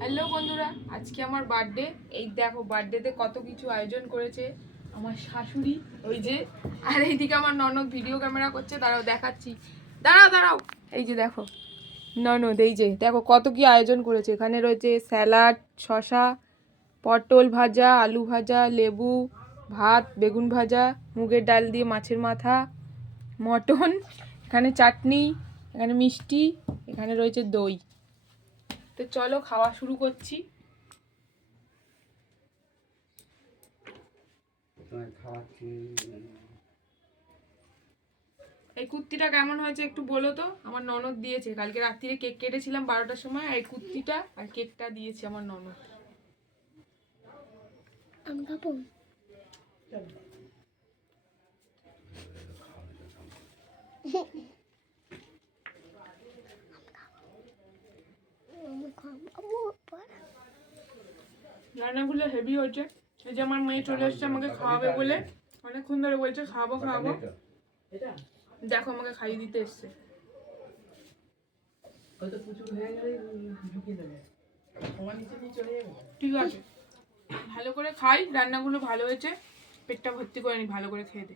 Hello বন্ধুরা, আজকে আমার বার্থডে। এই দেখো বার্থডেতে কত কিছু আয়োজন করেছে আমার শাশুড়ি, ওই যে। আর এইদিকে আমার ননদ ভিডিও ক্যামেরা করছে, দাঁড়াও দেখাচ্ছি। দাঁড়াও দাঁড়াও, এই যে দেখো ননদ, এই যে দেখো কত কি আয়োজন করেছে। এখানে রয়েছে স্যালাড, শসা, পটল ভাজা, আলু ভাজা, লেবু, ভাত, বেগুন ভাজা, মুগের ডাল দিয়ে মাছের মাথা, মটন, এখানে চাটনি, এখানে মিষ্টি, এখানে রয়েছে দই। তো চলো খাওয়া শুরু করছি। এই কুর্তিটা কেমন হয়েছে একটু বলো তো। আমার ননদ দিয়েছে, কালকে রাত্রিরে কেক কেটেছিলাম 12টার সময়। এই কুর্তিটা আর কেকটা দিয়েছে আমার ননদ। রান্নাগুলো হেভি হয়েছে। এই যে আমার মেয়ে চলে এসছে আমাকে খাওয়াবে বলে, অনেকক্ষণ ধরে বলছে খাওয়াবো খাওয়াবো। দেখো আমাকে খাইয়ে দিতে এসছে। ঠিক আছে, ভালো করে খাই, রান্নাগুলো ভালো হয়েছে, পেটটা ভর্তি করে নি, ভালো করে খেয়ে দে।